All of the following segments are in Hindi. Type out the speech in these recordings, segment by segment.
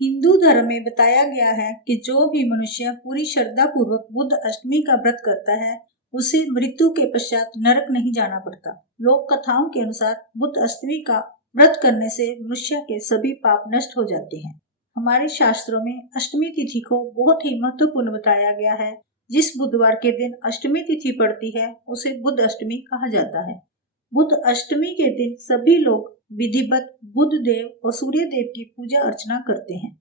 हिंदू धर्म में बताया गया है कि जो भी मनुष्य पूरी श्रद्धा पूर्वक बुद्ध अष्टमी का व्रत करता है उसे मृत्यु के पश्चात नरक नहीं जाना पड़ता। लोक कथाओं के अनुसार बुद्ध अष्टमी का व्रत करने से मनुष्य के सभी पाप नष्ट हो जाते हैं। हमारे शास्त्रों में अष्टमी तिथि को बहुत ही महत्वपूर्ण बताया गया है। जिस बुधवार के दिन अष्टमी तिथि पड़ती है उसे बुद्ध अष्टमी कहा जाता है। बुद्ध अष्टमी के दिन सभी लोग विधिवत बुद्ध देव और सूर्य देव की पूजा अर्चना करते हैं।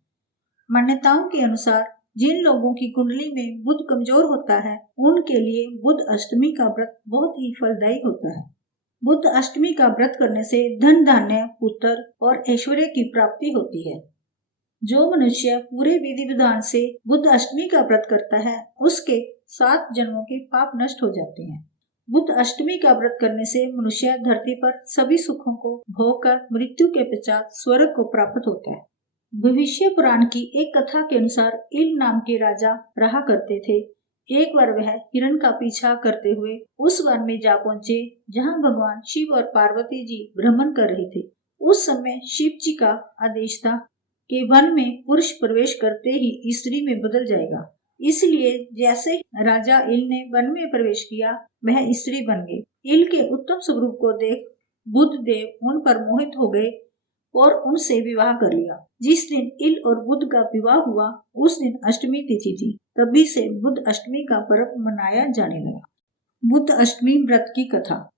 मान्यताओं के अनुसार जिन लोगों की कुंडली में बुध कमजोर होता है उनके लिए बुद्ध अष्टमी का व्रत बहुत ही फलदायी होता है। बुद्ध अष्टमी का व्रत करने से धन धान्य पुत्र और ऐश्वर्य की प्राप्ति होती है। जो मनुष्य पूरे विधि विधान से बुद्ध अष्टमी का व्रत करता है उसके 7 जन्मों के पाप नष्ट हो जाते हैं। बुद्ध अष्टमी का व्रत करने से मनुष्य धरती पर सभी सुखों को भोग कर मृत्यु के पश्चात स्वर्ग को प्राप्त होता है। भविष्य पुराण की एक कथा के अनुसार इल नाम के राजा रहा करते थे। एक बार वह हिरण का पीछा करते हुए उस वन में जा पहुंचे जहां भगवान शिव और पार्वती जी भ्रमण कर रहे थे। उस समय शिव जी का आदेश था कि वन में पुरुष प्रवेश करते ही स्त्री में बदल जाएगा। इसलिए जैसे राजा इल ने वन में प्रवेश किया वह स्त्री बन गई। इल के उत्तम स्वरूप को देख बुद्ध देव उन पर मोहित हो गए और उनसे विवाह कर लिया। जिस दिन इल और बुद्ध का विवाह हुआ उस दिन अष्टमी तिथि थी। तभी से बुद्ध अष्टमी का पर्व मनाया जाने लगा। बुद्ध अष्टमी व्रत की कथा।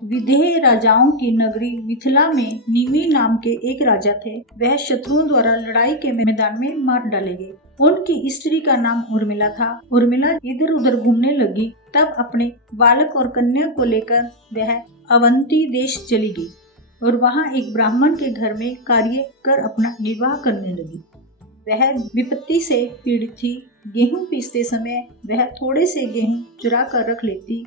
विदेह राजाओं की नगरी मिथिला में निमि नाम के एक राजा थे। वह शत्रुओं द्वारा लड़ाई के मैदान में मार डाले गए। उनकी स्त्री का नाम उर्मिला था। उर्मिला इधर उधर घूमने लगी। तब अपने बालक और कन्या को लेकर वह अवंती देश चली गई और वहां एक ब्राह्मण के घर में कार्य कर अपना निर्वाह करने लगी। वह विपत्ति से पीड़ित थी। गेहूं पीसते समय वह थोड़े से गेहूं चुरा कर रख लेती,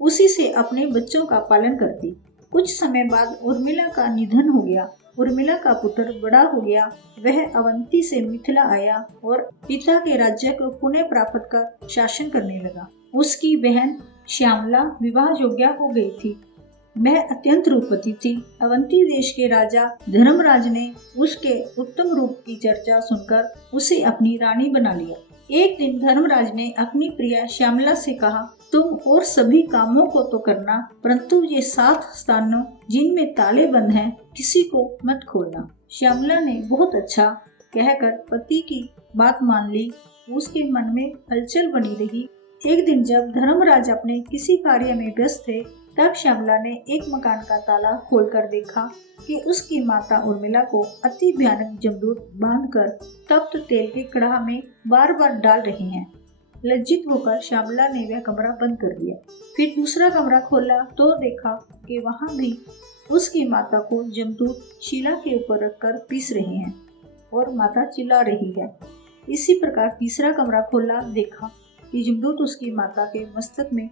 उसी से अपने बच्चों का पालन करती। कुछ समय बाद उर्मिला का निधन हो गया। उर्मिला का पुत्र बड़ा हो गया। वह अवंती से मिथिला आया और पिता के राज्य को पुनः प्राप्त कर शासन करने लगा। उसकी बहन श्यामला विवाह योग्य हो गई थी। वह अत्यंत रूपवती थी। अवंती देश के राजा धर्मराज ने उसके उत्तम रूप की चर्चा सुनकर उसे अपनी रानी बना लिया। एक दिन धर्मराज ने अपनी प्रिया श्यामला से कहा, तुम और सभी कामों को तो करना, परंतु ये 7 स्थानों जिनमें ताले बंद हैं किसी को मत खोलना। श्यामला ने बहुत अच्छा कहकर पति की बात मान ली। उसके मन में हलचल बनी रही। एक दिन जब धर्मराज अपने किसी कार्य में व्यस्त थे तब श्यामला ने एक मकान का ताला खोलकर देखा कि उसकी माता उर्मिला को अति भयानक जमदूत बांधकर तप्त तेल के कड़ाह में बार बार डाल रहे हैं। लज्जित होकर श्यामला ने वह कमरा बंद कर दिया। फिर दूसरा कमरा खोला तो देखा कि वहां भी उसकी माता को जमदूत शिला के ऊपर रखकर पीस रहे हैं और माता चिल्ला रही है। इसी प्रकार तीसरा कमरा खोला, देखा कि जमदूत उसकी माता के मस्तक में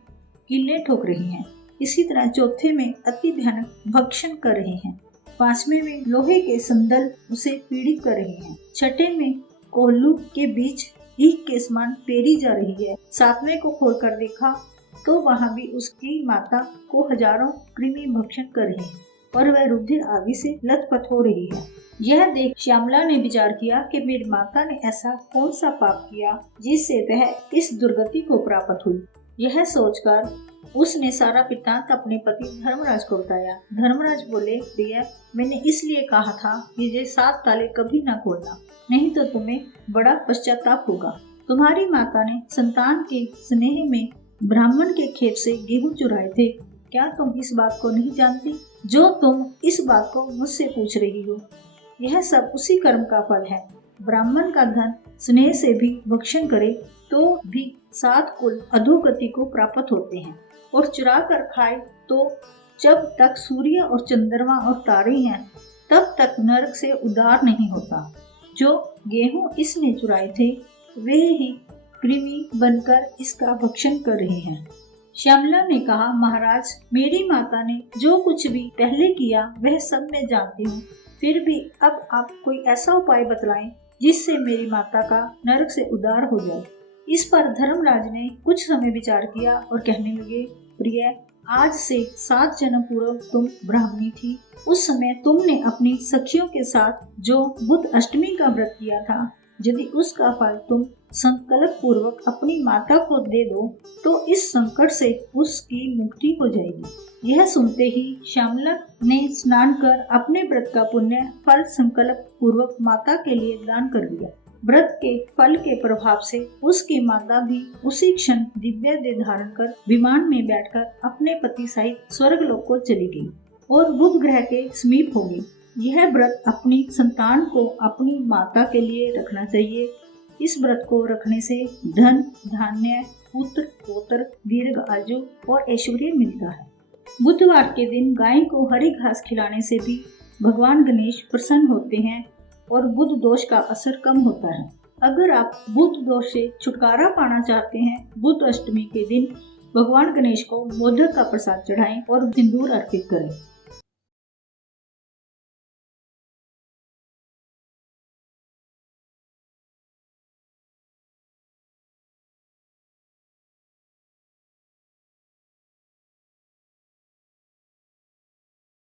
किल्ले ठोक रही हैं। इसी तरह चौथे में अति भयानक भक्षण कर रहे हैं। 5वें में लोहे के संदल उसे पीड़ित कर रहे हैं। 6ठे में कोल्लू के बीच ईख के समान पेरी जा रही है। 7वें को खोलकर देखा तो वहां भी उसकी माता को हजारों कृमि भक्षण कर रहे हैं और वह रुधिर आदि से लथपथ हो रही है। यह देख श्यामला ने विचार किया कि मेरी माता ने ऐसा कौन सा पाप किया जिससे वह इस दुर्गति को प्राप्त हुई। यह सोचकर उसने सारा वृत्तांत अपने पति धर्मराज को बताया। धर्मराज बोले, प्रिय, मैंने इसलिए कहा था कि ये 7 ताले कभी न खोलना, नहीं तो तुम्हें बड़ा पश्चाताप होगा। तुम्हारी माता ने संतान के स्नेह में ब्राह्मण के खेत से गेहूं चुराए थे। क्या तुम इस बात को नहीं जानती जो तुम इस बात को मुझसे पूछ रही हो? यह सब उसी कर्म का फल है। ब्राह्मण का धन स्नेह से भी भक्षण करे तो भी 7 कुल अधोगति को प्राप्त होते हैं और चुरा कर खाए तो जब तक सूर्य और चंद्रमा और तारे हैं तब तक नरक से उद्धार नहीं होता। जो गेहूं इसने चुराए थे वे ही कृमि बनकर इसका भक्षण कर रहे हैं। श्यामला ने कहा, महाराज, मेरी माता ने जो कुछ भी पहले किया वह सब मैं जानती हूँ, फिर भी अब आप कोई ऐसा उपाय बतलाएं जिससे मेरी माता का नरक से उद्धार हो जाए। इस पर धर्मराज ने कुछ समय विचार किया और कहने लगे, प्रिय, आज से 7 जन्म पूर्व तुम ब्राह्मणी थी। उस समय तुमने अपनी सखियों के साथ जो बुद्ध अष्टमी का व्रत किया था, यदि उसका फल तुम संकल्प पूर्वक अपनी माता को दे दो तो इस संकट से उसकी मुक्ति हो जाएगी। यह सुनते ही श्यामला ने स्नान कर अपने व्रत का पुण्य फल संकल्प पूर्वक माता के लिए दान कर दिया। व्रत के फल के प्रभाव से उसकी माता भी उसी क्षण दिव्य देह धारण कर विमान में बैठकर अपने पति सहित स्वर्गलोक को चली गई और बुध ग्रह के समीप हो गई। यह व्रत अपनी संतान को अपनी माता के लिए रखना चाहिए। इस व्रत को रखने से धन, धान्य, पुत्र, पौत्र, दीर्घ आयु और ऐश्वर्य मिलता है। बुधवार के दिन गाय को हरी घास खिलाने से भी भगवान गणेश प्रसन्न होते हैं और बुध दोष का असर कम होता है। अगर आप बुध दोष से छुटकारा पाना चाहते हैं, बुध अष्टमी के दिन भगवान गणेश को मोदक का प्रसाद चढ़ाएं और सिंदूर अर्पित करें।